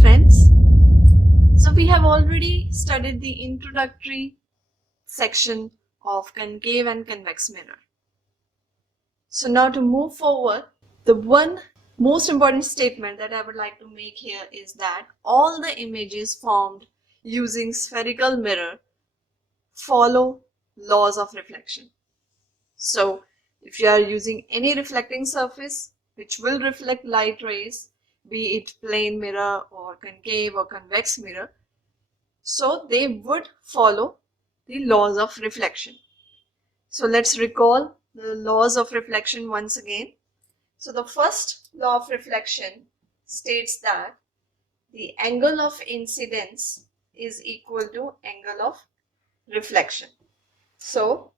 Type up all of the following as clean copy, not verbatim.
friends. So we have already studied the introductory section of concave and convex mirror. So now to move forward, the one most important statement that I would like to make here is that all the images formed using spherical mirror follow laws of reflection. So if you are using any reflecting surface which will reflect light rays, be it plane mirror or concave or convex mirror, so they would follow the laws of reflection. So let's recall the laws of reflection once again. So the first law of reflection states that the angle of incidence is equal to angle of reflection. So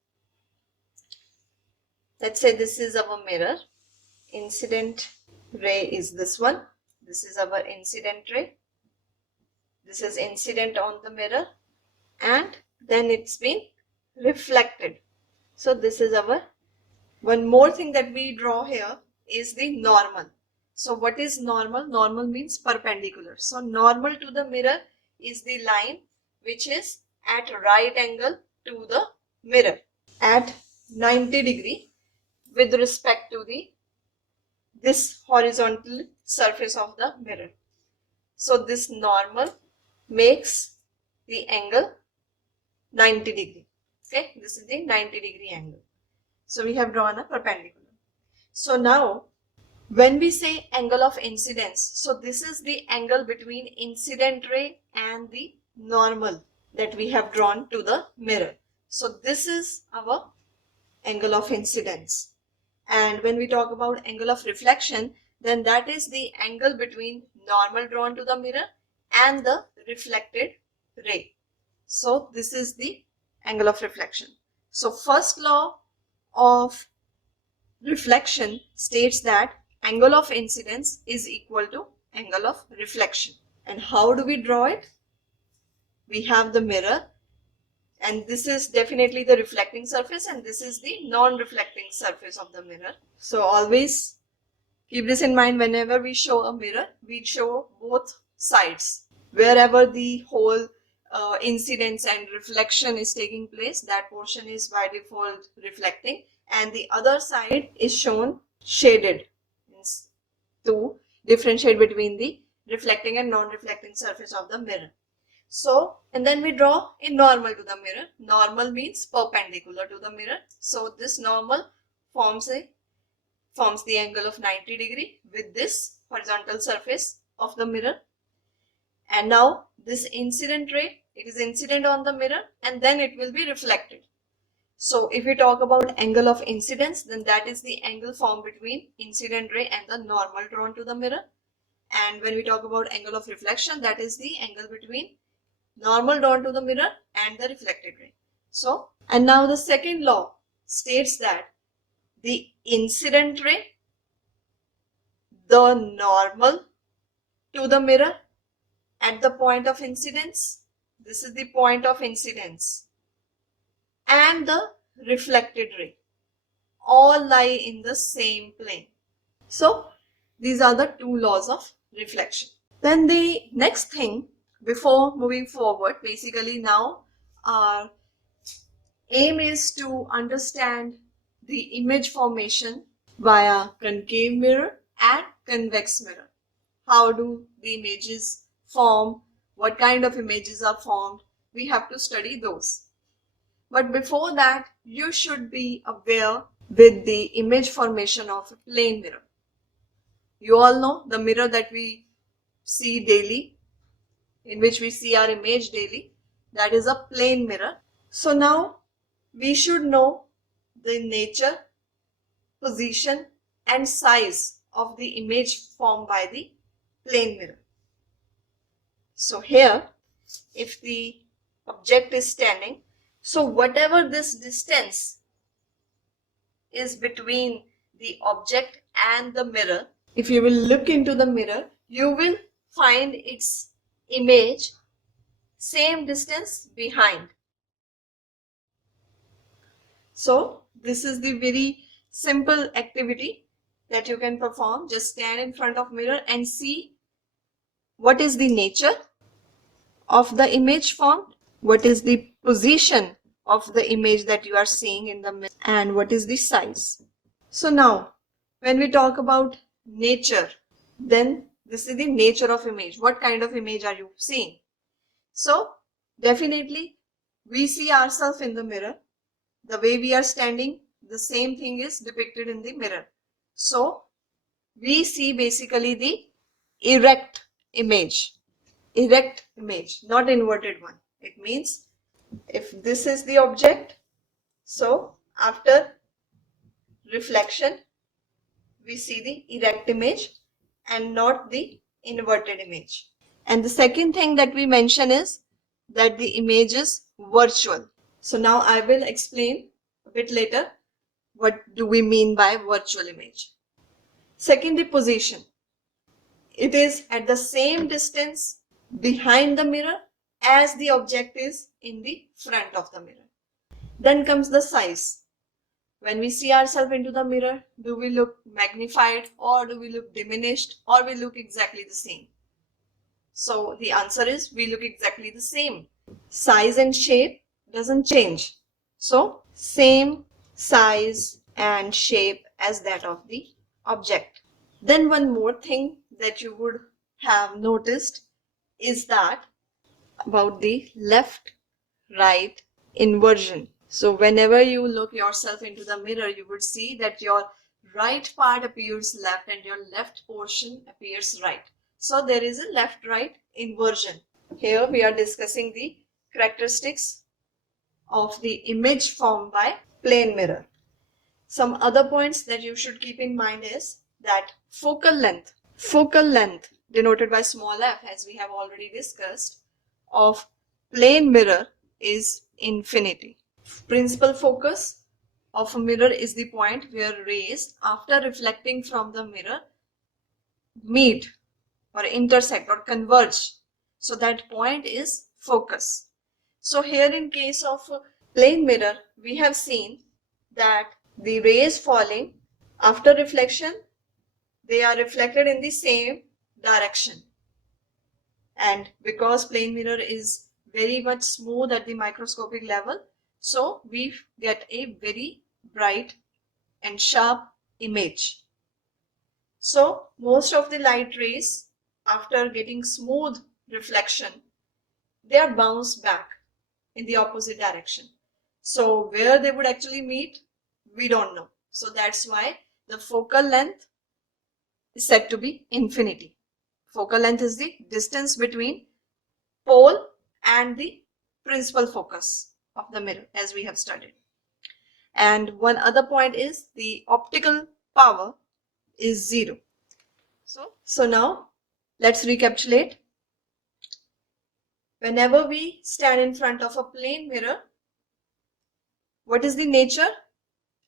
let's say this is our mirror. Incident ray is this one. This is our incident ray. This is incident on the mirror, and then it's been reflected. So this is our one more thing that we draw here is the normal. So what is normal? Normal means perpendicular. So normal to the mirror is the line which is at right angle to the mirror at 90 degree with respect to this horizontal surface of the mirror. So this normal makes the angle 90 degree. Okay, this is the 90 degree angle. So we have drawn a perpendicular. So now when we say angle of incidence, so this is the angle between incident ray and the normal that we have drawn to the mirror. So this is our angle of incidence. And when we talk about angle of reflection, then that is the angle between normal drawn to the mirror and the reflected ray. So this is the angle of reflection. So first law of reflection states that angle of incidence is equal to angle of reflection. And how do we draw it? We have the mirror, and this is definitely the reflecting surface, and this is the non-reflecting surface of the mirror. So always keep this in mind. Whenever we show a mirror, we show both sides. Wherever the whole incidence and reflection is taking place, that portion is by default reflecting, and the other side is shown shaded to differentiate between the reflecting and non-reflecting surface of the mirror. So, and then we draw a normal to the mirror. Normal means perpendicular to the mirror. So this normal forms the angle of 90 degree with this horizontal surface of the mirror. And now this incident ray, it is incident on the mirror, and then it will be reflected. So if we talk about angle of incidence, then that is the angle formed between incident ray and the normal drawn to the mirror. And when we talk about angle of reflection, that is the angle between normal drawn to the mirror and the reflected ray. So, and now the second law states that the incident ray, the normal to the mirror at the point of incidence, this is the point of incidence, and the reflected ray all lie in the same plane. So these are the two laws of reflection. Then the next thing before moving forward, basically now our aim is to understand the image formation via concave mirror and convex mirror. How do the images form? What kind of images are formed? We have to study those. But before that, you should be aware with the image formation of a plane mirror. You all know the mirror that we see daily, in which we see our image daily, that is a plane mirror. So now we should know the nature, position and size of the image formed by the plane mirror. So here, if the object is standing, so whatever this distance is between the object and the mirror, if you will look into the mirror, you will find its image same distance behind. So this is the very simple activity that you can perform. Just stand in front of mirror and see what is the nature of the image formed, what is the position of the image that you are seeing in the mirror, and what is the size. So now, when we talk about nature, then this is the nature of image. What kind of image are you seeing? So definitely we see ourselves in the mirror. The way we are standing, the same thing is depicted in the mirror. So we see basically the erect image, not inverted one. It means if this is the object, so after reflection, we see the erect image and not the inverted image. And the second thing that we mention is that the image is virtual. So now I will explain a bit later what do we mean by virtual image. Second, the position. It is at the same distance behind the mirror as the object is in the front of the mirror. Then comes the size. When we see ourselves into the mirror, do we look magnified or do we look diminished or we look exactly the same? So the answer is we look exactly the same. Size and shape doesn't change. So same size and shape as that of the object. Then one more thing that you would have noticed is that about the left right inversion. So whenever you look yourself into the mirror, you would see that your right part appears left and your left portion appears right. So there is a left-right inversion. Here we are discussing the characteristics of the image formed by plane mirror. Some other points that you should keep in mind is that focal length denoted by small f, as we have already discussed, of plane mirror is infinity. Principal focus of a mirror is the point where rays, after reflecting from the mirror, meet or intersect or converge. So that point is focus. So here in case of a plane mirror, we have seen that the rays falling after reflection, they are reflected in the same direction. And because plane mirror is very much smooth at the microscopic level, so we get a very bright and sharp image. So most of the light rays, after getting smooth reflection, they are bounced back in the opposite direction. So where they would actually meet, we don't know. So that's why the focal length is said to be infinity. Focal length is the distance between pole and the principal focus of the mirror, as we have studied. And one other point is the optical power is 0. So now let's recapitulate. Whenever we stand in front of a plane mirror, what is the nature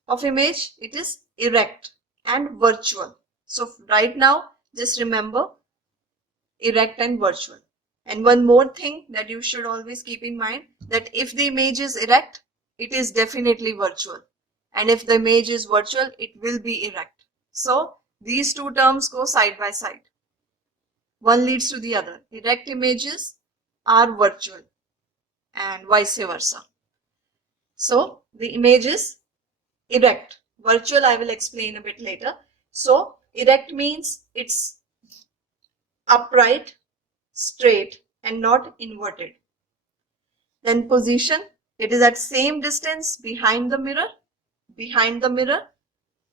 of image? It is erect and virtual. So right now, just remember erect and virtual. And one more thing that you should always keep in mind, that if the image is erect, it is definitely virtual. And if the image is virtual, it will be erect. So these two terms go side by side. One leads to the other. Erect images are virtual and vice versa. So the image is erect. Virtual I will explain a bit later. So erect means it's upright, straight and not inverted. Then position, it is at same distance behind the mirror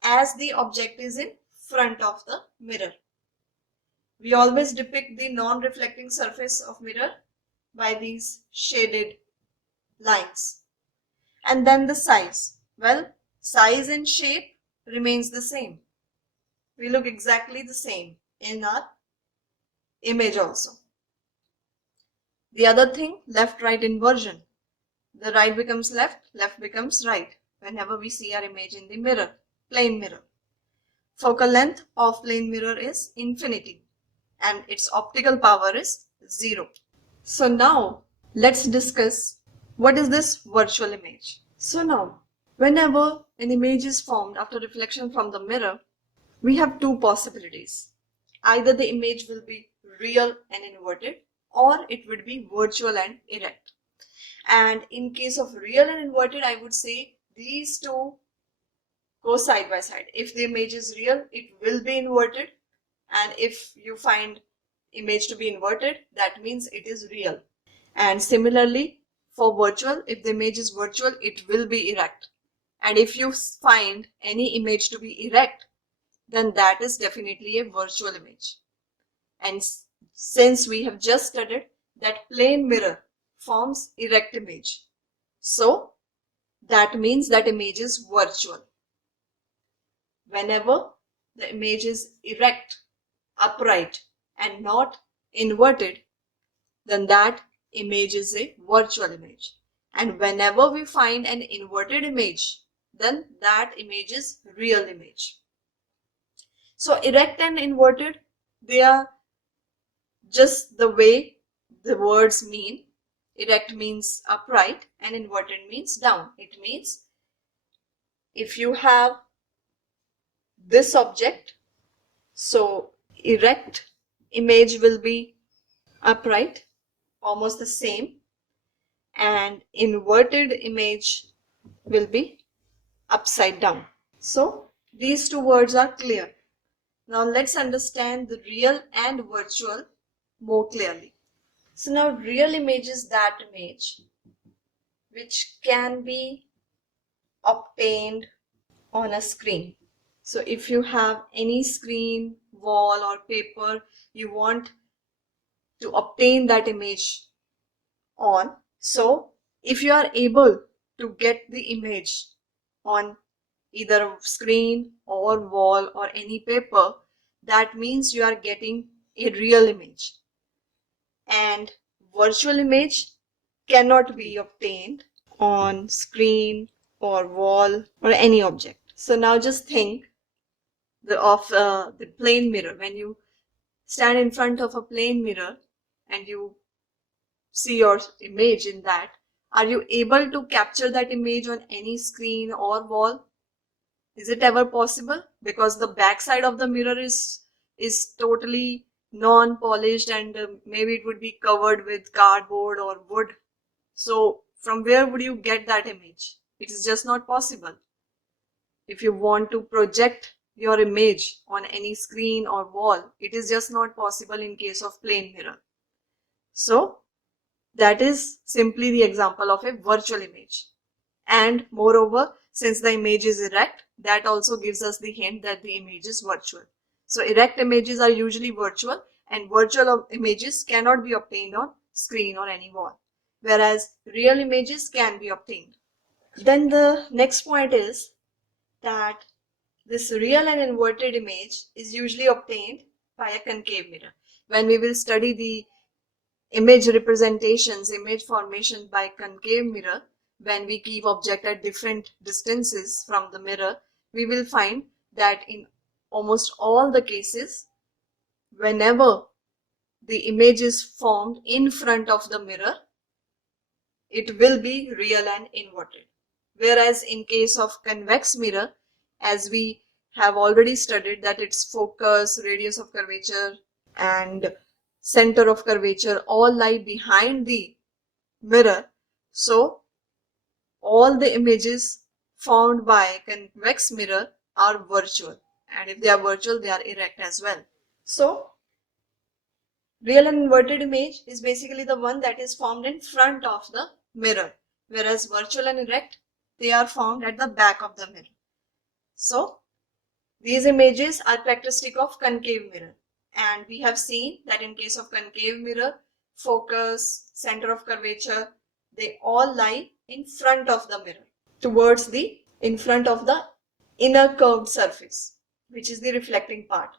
as the object is in front of the mirror. We always depict the non-reflecting surface of mirror by these shaded lines. And then the size. Well, size and shape remains the same. We look exactly the same in our image also. The other thing, left-right inversion. The right becomes left, left becomes right whenever we see our image in the mirror, plane mirror. Focal length of plane mirror is infinity and its optical power is 0. So now let's discuss what is this virtual image. So now whenever an image is formed after reflection from the mirror, we have two possibilities. Either the image will be real and inverted, or it would be virtual and erect. And in case of real and inverted, I would say these two go side by side. If the image is real, it will be inverted, and if you find image to be inverted, that means it is real. And similarly for virtual, if the image is virtual, it will be erect. And if you find any image to be erect, then that is definitely a virtual image. And since we have just studied that plane mirror forms erect image, so that means that image is virtual. Whenever the image is erect, upright, and not inverted, then that image is a virtual image. And whenever we find an inverted image, then that image is real image. So erect and inverted, they are just the way the words mean. Erect means upright and inverted means down. It means if you have this object, so erect image will be upright, almost the same, and inverted image will be upside down. So these two words are clear. Now let's understand the real and virtual more clearly. So now real image is that image which can be obtained on a screen. So if you have any screen, wall or paper you want to obtain that image on, so if you are able to get the image on either screen or wall or any paper, that means you are getting a real image. And virtual image cannot be obtained on screen or wall or any object. So now just think of the plane mirror. When you stand in front of a plane mirror and you see your image in that, are you able to capture that image on any screen or wall? Is it ever possible? Because the back side of the mirror is totally non-polished, and maybe it would be covered with cardboard or wood. So from where would you get that image? It is just not possible. If you want to project your image on any screen or wall, it is just not possible in case of plane mirror. So that is simply the example of a virtual image. And moreover, since the image is erect, that also gives us the hint that the image is virtual. So erect images are usually virtual, and virtual images cannot be obtained on screen or any wall, whereas real images can be obtained. Then the next point is that this real and inverted image is usually obtained by a concave mirror. When we will study the image representations, image formation by concave mirror, when we keep object at different distances from the mirror, we will find that in almost all the cases, whenever the image is formed in front of the mirror, it will be real and inverted. Whereas in case of convex mirror, as we have already studied that its focus, radius of curvature and center of curvature all lie behind the mirror, so all the images formed by convex mirror are virtual, and if they are virtual, they are erect as well. So real and inverted image is basically the one that is formed in front of the mirror, whereas virtual and erect, they are formed at the back of the mirror. So these images are characteristic of concave mirror, and we have seen that in case of concave mirror, focus, center of curvature, they all lie in front of the mirror, towards the in front of the inner curved surface, which is the reflecting part.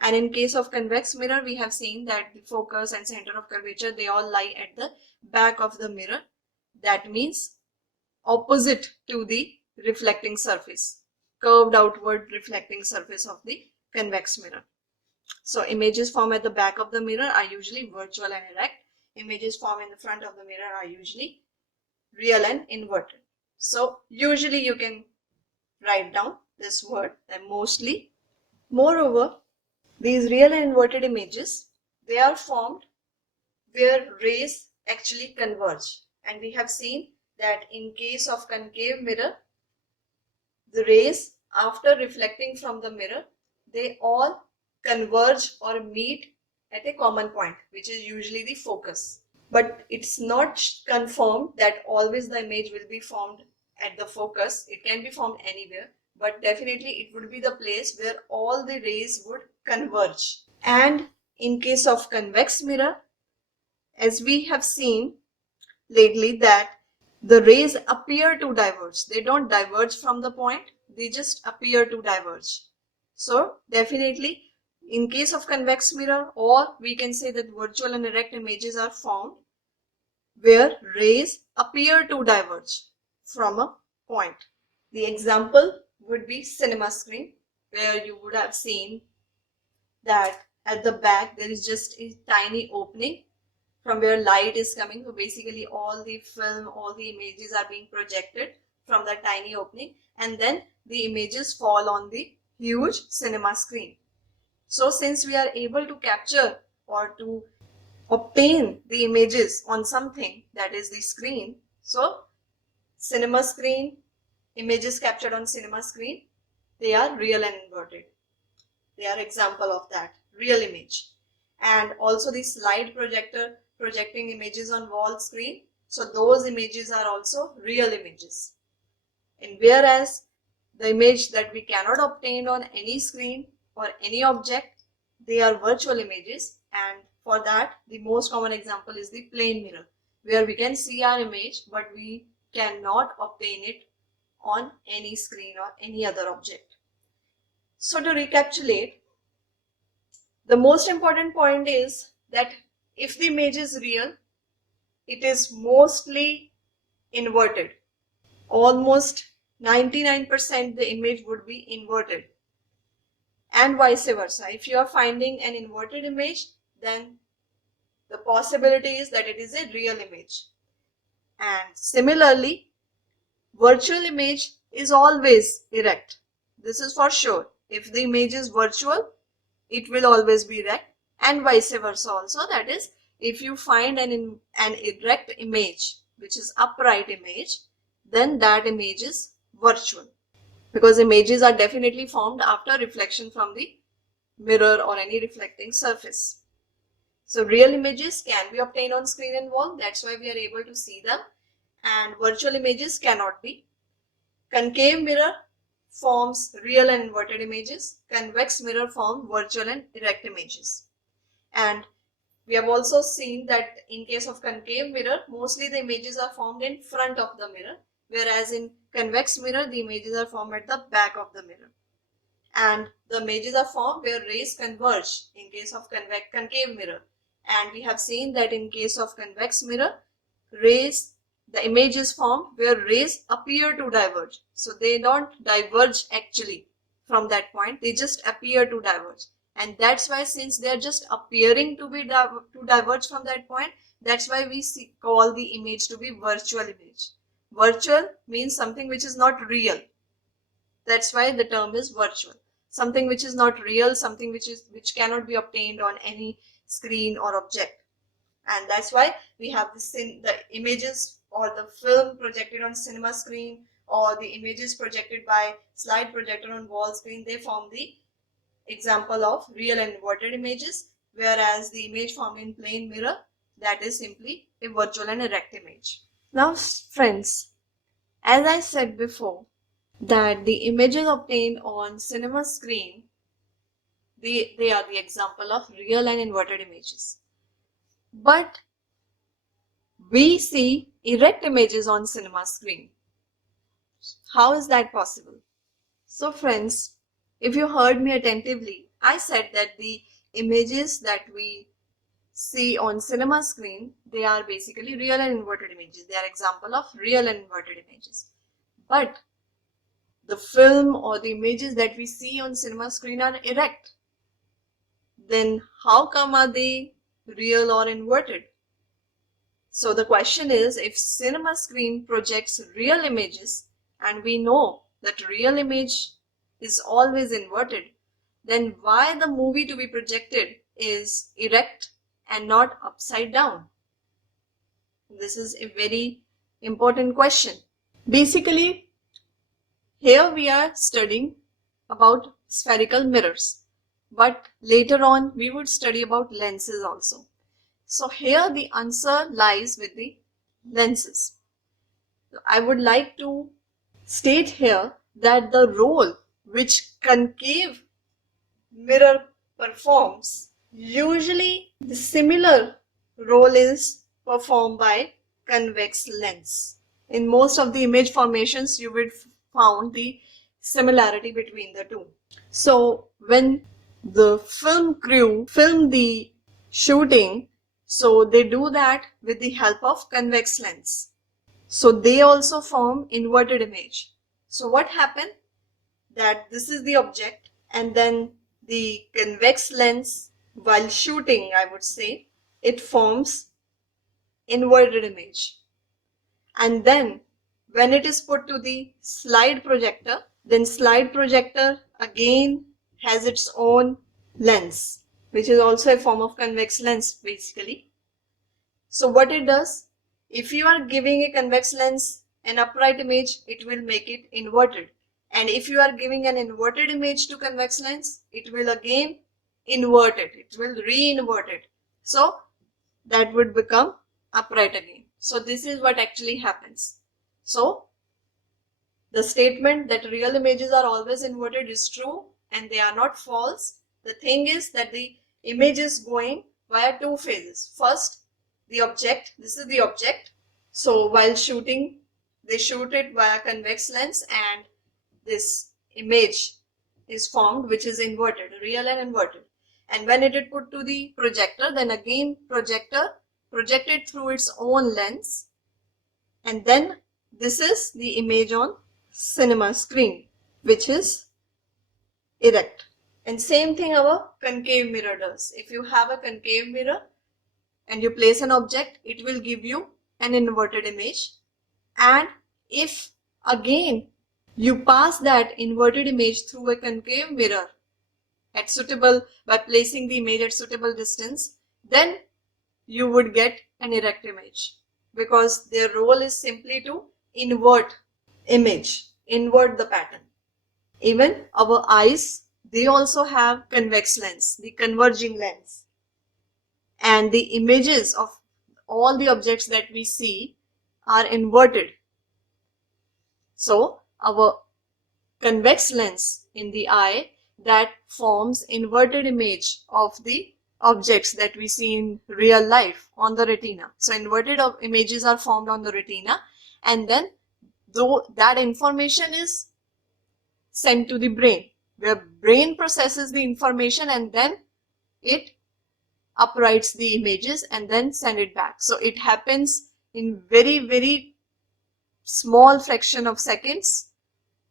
And in case of convex mirror, we have seen that the focus and center of curvature, they all lie at the back of the mirror. That means opposite to the reflecting surface, curved outward reflecting surface of the convex mirror. So images formed at the back of the mirror are usually virtual and erect. Images formed in the front of the mirror are usually real and inverted. So usually you can write down this word, and mostly. Moreover, these real and inverted images, they are formed where rays actually converge. And we have seen that in case of concave mirror, the rays after reflecting from the mirror, they all converge or meet at a common point, which is usually the focus. But it's not confirmed that always the image will be formed at the focus. It can be formed anywhere, but definitely it would be the place where all the rays would converge. And in case of convex mirror, as we have seen lately, that the rays appear to diverge. They don't diverge from the point, they just appear to diverge. So definitely in case of convex mirror, or we can say that virtual and erect images are formed where rays appear to diverge from a point. The example would be cinema screen, where you would have seen that at the back there is just a tiny opening from where light is coming. So basically all the film, all the images are being projected from that tiny opening, and then the images fall on the huge cinema screen. So since we are able to capture or to obtain the images on something, that is the screen, so cinema screen, images captured on cinema screen, they are real and inverted. They are example of that, real image. And also the slide projector projecting images on wall screen, so those images are also real images. And whereas the image that we cannot obtain on any screen or any object, they are virtual images. And for that, the most common example is the plane mirror, where we can see our image but we cannot obtain it on any screen or any other object. So to recapitulate, the most important point is that if the image is real, it is mostly inverted. Almost 99% the image would be inverted. And vice versa. If you are finding an inverted image, then the possibility is that it is a real image. And similarly, virtual image is always erect. This is for sure. If the image is virtual, it will always be erect, and vice versa also. That is, if you find an erect image, which is upright image, then that image is virtual, because images are definitely formed after reflection from the mirror or any reflecting surface. So real images can be obtained on screen and wall. That's why we are able to see them, and virtual images cannot be. Concave mirror forms real and inverted images. Convex mirror form virtual and erect images. And we have also seen that in case of concave mirror, mostly the images are formed in front of the mirror, whereas in convex mirror, the images are formed at the back of the mirror. And the images are formed where rays converge in case of concave mirror. And we have seen that in case of convex mirror, the image is formed where rays appear to diverge. So they don't diverge actually from that point, they just appear to diverge. And that's why, since they're just appearing to be to diverge from that point, that's why we call the image to be virtual image. Virtual means something which is not real. That's why the term is virtual. Something which is not real, something which cannot be obtained on any screen or object. And that's why we have the images or the film projected on cinema screen, or the images projected by slide projector on wall screen. They form the example of real and inverted images, whereas the image formed in plane mirror, that is simply a virtual and erect image. Now friends, as I said before, that the images obtained on cinema screen, they are the example of real and inverted images. But we see erect images on cinema screen. How is that possible? So friends, if you heard me attentively, I said that the images that we see on cinema screen, they are basically real and inverted images. They are example of real and inverted images. But the film or the images that we see on cinema screen are erect. Then how come are they real or inverted? So the question is, if cinema screen projects real images, and we know that real image is always inverted, then why the movie to be projected is erect and not upside down? This is a very important question. Basically, here we are studying about spherical mirrors, but later on we would study about lenses also. So here the answer lies with the lenses. I would like to state here that the role which concave mirror performs, usually the similar role is performed by convex lens. In most of the image formations, you would found the similarity between the two. So when the film crew film the shooting, so they do that with the help of convex lens. So they also form inverted image. So what happened? That this is the object, and then the convex lens, while shooting, I would say, it forms inverted image. And then when it is put to the slide projector, then slide projector again has its own lens, which is also a form of convex lens basically. So what it does, if you are giving a convex lens an upright image, it will make it inverted. And if you are giving an inverted image to convex lens, it will again invert it. It will re-invert it. So that would become upright again. So this is what actually happens. So the statement that real images are always inverted is true and they are not false. The thing is that the image is going via two phases. First, the object, this is the object. So while shooting, they shoot it via convex lens and this image is formed, which is inverted, real and inverted. And when it is put to the projector, then again projector projected through its own lens, and then this is the image on cinema screen, which is erect. And same thing our concave mirror does. If you have a concave mirror and you place an object, it will give you an inverted image. And if again you pass that inverted image through a concave mirror at suitable, by placing the image at suitable distance, then you would get an erect image, because their role is simply to invert image, invert the pattern. Even our eyes, they also have convex lens, the converging lens, and the images of all the objects that we see are inverted. So our convex lens in the eye, that forms inverted image of the objects that we see in real life on the retina. So inverted images are formed on the retina, and then though that information is sent to the brain, where brain processes the information and then it uprights the images and then send it back. So it happens in very small fraction of seconds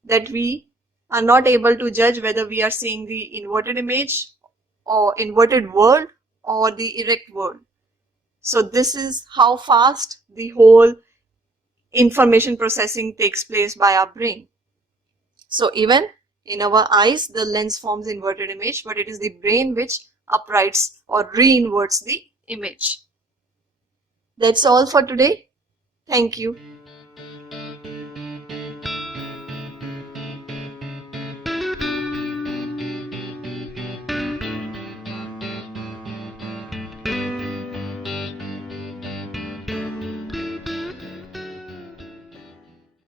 that we are not able to judge whether we are seeing the inverted image or inverted world or the erect world. So this is how fast the whole information processing takes place by our brain. So even in our eyes, the lens forms inverted image, but it is the brain which uprights or re-inverts the image. That's all for today. Thank you.